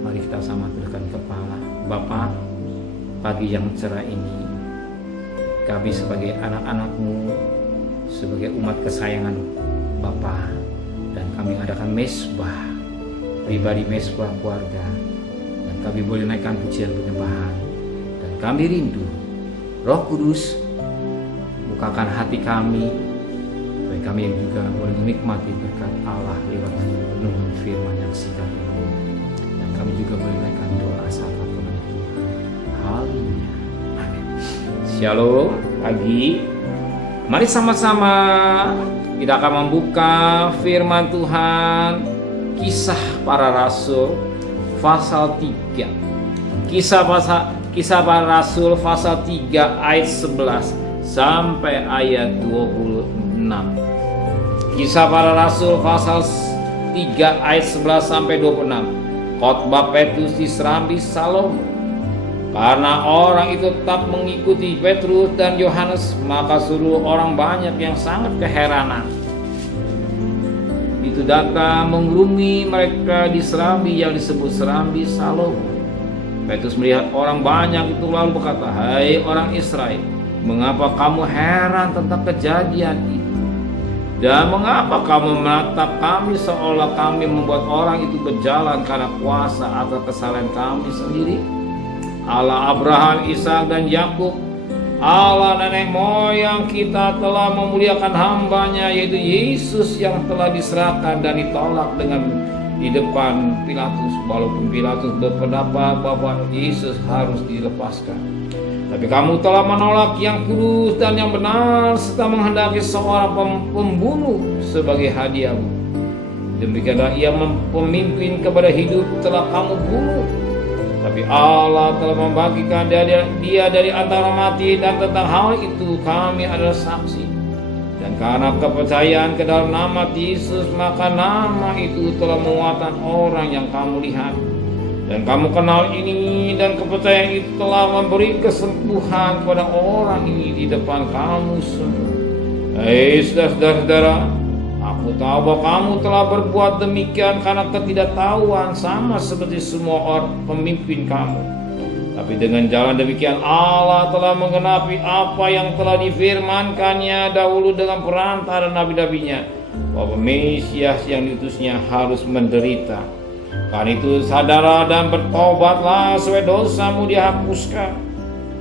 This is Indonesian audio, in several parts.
mari kita sama tundukkan kepala. Bapa, pagi yang cerah ini, kami sebagai anak-anak-Mu, sebagai umat kesayangan Bapa, dan kami adakan mesbah, pribadi mesbah keluarga, dan kami boleh naikkan pujian penyembahan, dan kami rindu Roh Kudus bukakan hati kami, supaya kami juga boleh menikmati berkat Allah lewat renungan firman yang singkat ini, dan kami juga boleh naikkan doa sapa kepada Tuhan. Haleluya, amin. Shalom pagi. Mari sama-sama kita akan membuka firman Tuhan, Kisah Para Rasul pasal 3. Kisah Para Rasul pasal 3 ayat 11 sampai ayat 26. Kisah Para Rasul pasal 3 ayat 11 sampai 26. Khotbah Petrus di Serambi Salomo. Karena orang itu tetap mengikuti Petrus dan Yohanes, maka seluruh orang banyak yang sangat keheranan itu datang mengerumuni mereka di Serambi yang disebut Serambi Salomo. Petrus melihat orang banyak itu lalu berkata, "Hai orang Israel, mengapa kamu heran tentang kejadian itu? Dan mengapa kamu menatap kami seolah kami membuat orang itu berjalan karena kuasa atau kesalahan kami sendiri? Allah Abraham, Ishak dan Yakub, Allah nenek moyang kita telah memuliakan hambanya, yaitu Yesus yang telah diserahkan dan ditolak di depan Pilatus, walaupun Pilatus berpendapat bahwa Yesus harus dilepaskan. Tapi kamu telah menolak yang kudus dan yang benar, serta menghendaki seorang pembunuh sebagai hadiahmu. Demikianlah ia pemimpin kepada hidup telah kamu bunuh. Tapi Allah telah membagikan dia dari antara mati, dan tentang hal itu kami adalah saksi. Dan karena kepercayaan ke dalam nama Yesus, maka nama itu telah menguatkan orang yang kamu lihat. Dan kamu kenal ini, dan kepercayaan itu telah memberi kesembuhan kepada orang ini di depan kamu semua. Hei saudara-saudara, aku tahu bahwa kamu telah berbuat demikian karena ketidaktahuan, sama seperti semua orang pemimpin kamu. Tapi dengan jalan demikian Allah telah menggenapi apa yang telah difirmankannya dahulu dengan perantara nabi-nabinya, bahwa Mesias yang diutusnya harus menderita. Karena itu sadarlah dan bertobatlah supaya dosamu dihapuskan,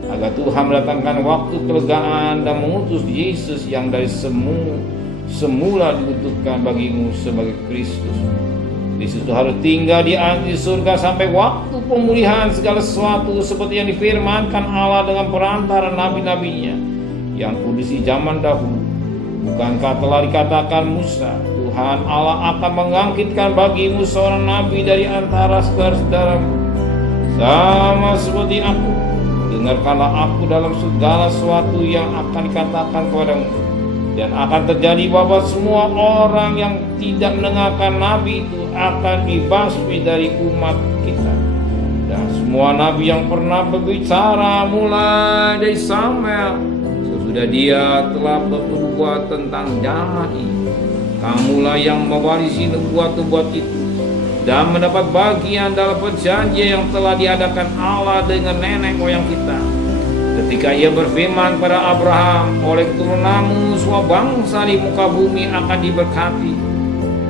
agar Tuhan mendatangkan waktu kelegaan dan mengutus Yesus yang dari semula dibutuhkan bagimu sebagai Kristus. Kristus itu harus tinggal di surga sampai waktu pemulihan segala sesuatu, seperti yang difirmankan Allah dengan perantara nabi-nabinya yang kudus di zaman dahulu. Bukankah telah dikatakan Musa, Tuhan Allah akan mengangkitkan bagimu seorang nabi dari antara saudara-saudaramu, sama seperti aku. Dengarkanlah aku dalam segala sesuatu yang akan dikatakan kepadamu. Dan akan terjadi bahwa semua orang yang tidak mendengarkan nabi itu akan dibasmi dari umat kita. Dan semua nabi yang pernah berbicara mulai dari Samuel, sesudah dia telah bernubuat tentang zaman ini, kamulah yang mewarisi nubuat-nubuat itu dan mendapat bagian dalam perjanjian yang telah diadakan Allah dengan nenek moyang kita. Ketika ia berfirman pada Abraham, oleh keturunanmu semua bangsa di muka bumi akan diberkati.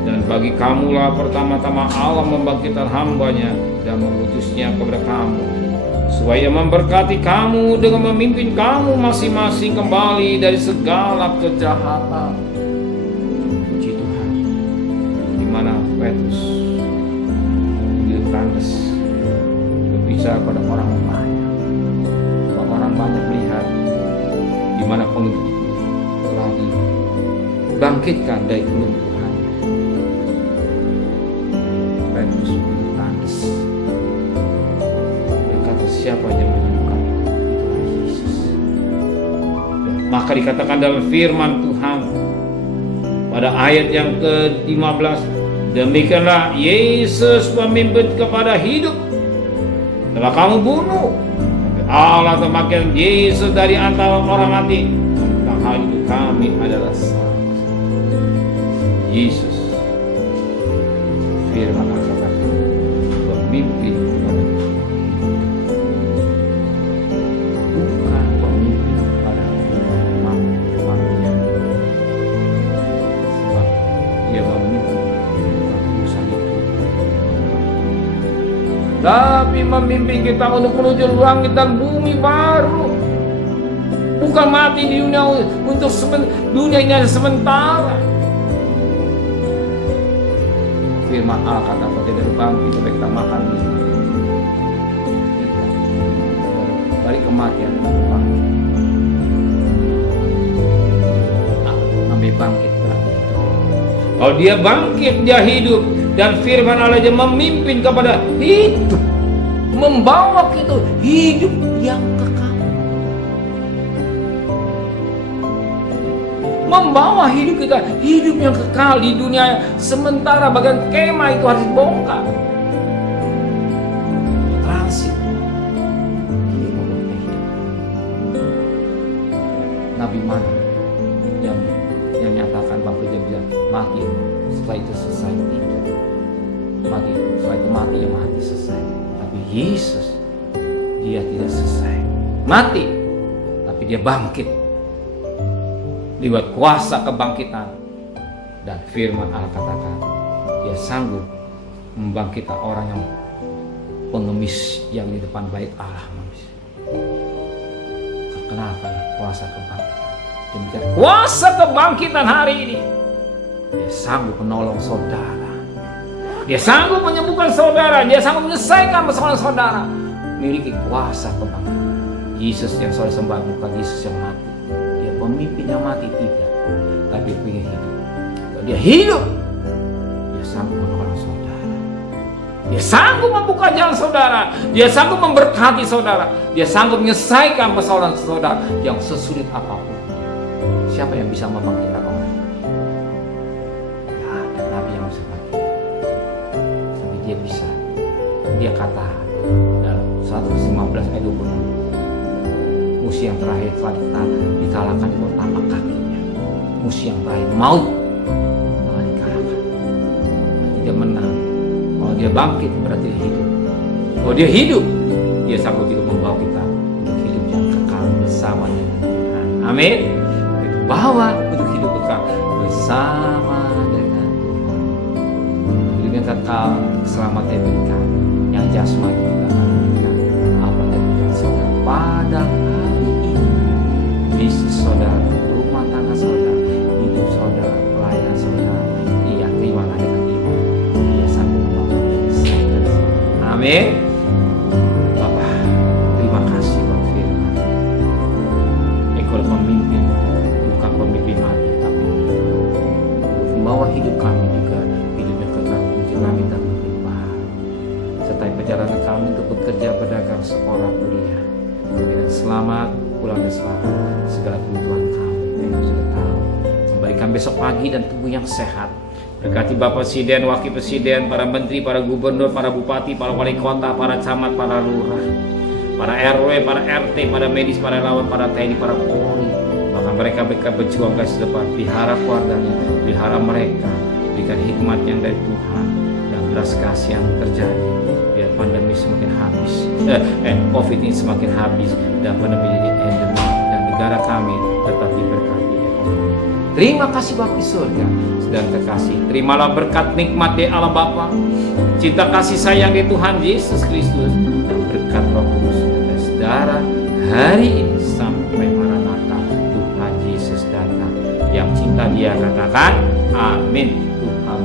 Dan bagi kamulah pertama-tama Allah membangkitkan hambanya dan mengutusnya kepada kamu, supaya memberkati kamu dengan memimpin kamu masing-masing kembali dari segala kejahatan. Puji Tuhan. Di mana Petrus Yohanes berbicara pada orang banyak. Orang banyak melihat di mana pengikut telah dibangkitkan dari kelumpuhan. Petrus bertangis berkata, siapa yang menyembuhkan? Itulah Yesus. Maka dikatakan dalam firman Tuhan pada ayat yang ke-15, demikianlah Yesus pemimpin kepada hidup telah kamu bunuh. Allah telah Yesus dari antara orang mati. Tentang hal itu kami adalah saksi. Yesus firman kata pemimpin tapi memimpin kita untuk menuju langit dan bumi baru. Bukan mati di dunia untuk dunia ini hanya sementara. Firman Allah kata kalau tidak bangkit supaya kita makan minum. Balik kematian bangkit. Nabi bangkit berarti. Kalau dia bangkit, dia hidup. Dan firman Allah dia memimpin kepada hidup, membawa kita hidup yang kekal, membawa hidup kita hidup yang kekal di dunia sementara. Bagian kemah itu harus dibongkar, transit. Nabi mana yang nyatakan bahwa dia bisa mati setelah itu selesai hidup, mati setelah itu mati ya mati selesai. Tapi Yesus dia tidak selesai mati, tapi dia bangkit lewat kuasa kebangkitan. Dan firman Allah katakan dia sanggup membangkitkan orang yang pengemis yang di depan bait Allah. Kenapa kuasa kebangkitan? Demikian kuasa kebangkitan hari ini, dia sanggup menolong saudara, dia sanggup menyembuhkan saudara, dia sanggup menyelesaikan masalah saudara. Miliki kuasa kebangkitan. Yesus yang saudara sembah bukan Yesus yang mati. Dia pemimpin yang mati tidak, tapi dia hidup. Kalau dia hidup, dia sanggup menolong saudara, dia sanggup membuka jalan saudara, dia sanggup memberkati saudara, dia sanggup menyelesaikan persoalan saudara yang sesulit apapun. Siapa yang bisa membangkitkan orang? Tidak ada nabi yang bisa bangkit, tapi dia bisa. Dia kata dalam 115 ayat 26, musuh yang terakhir telah dikalahkan di bawah tapak kakinya. Musuh yang terakhir maut telah dikalahkan. Dia menang. Kalau dia bangkit berarti dia hidup. Kalau dia hidup, dia sanggup juga membawa kita untuk hidup yang kekal bersama dengan Tuhan. Amin. Bawa untuk hidup kekal bersama dengan Tuhan. Hidup yang kekal, keselamatan yang berikan, yang jasmani juga berikan. Apa yang berikan saudara pada hari ini, bisnis saudara, rumah tangga saudara, hidup saudara, pelayanan saudara, ia terimalah dengan iman. Ia sanggup membawa kita. Amin. Bapak, terima kasih buat firman. Engkau pemimpin, pemimpin mati, tapi membawa hidup kami juga hidup yang kekal menuju langit dan berlimpah. Sertai perjalanan kami untuk bekerja, berdagang, sekolah, kuliah. Dengan selamat pulang dan selamat segala kebutuhan kami yang sudah tahu. Memberikan besok pagi dan tubuh yang sehat. Berkati Bapak Presiden, Wakil Presiden, para Menteri, para Gubernur, para Bupati, para Wali Kota, para Camat, para Lurah, para RW, para RT, para medis, para relawan, para TNI, para Polri. Bahkan mereka berjuang garis depan, pelihara keluarganya, pelihara mereka, berikan hikmat yang dari Tuhan dan belas kasih yang terjadi. Biar pandemi semakin habis, COVID ini semakin habis dan pandemi jadi endemi dan negara kami tetap diberkati ekonomi. Terima kasih Bapa di surga, sedang terkasih. Terimalah berkat nikmat dari Allah Bapa, cinta kasih sayang dari Tuhan Yesus Kristus dan berkat Roh Kudus atas saudara hari ini sampai Maranatha. Tuhan Yesus datang. Yang cinta dia katakan amin. Tuhan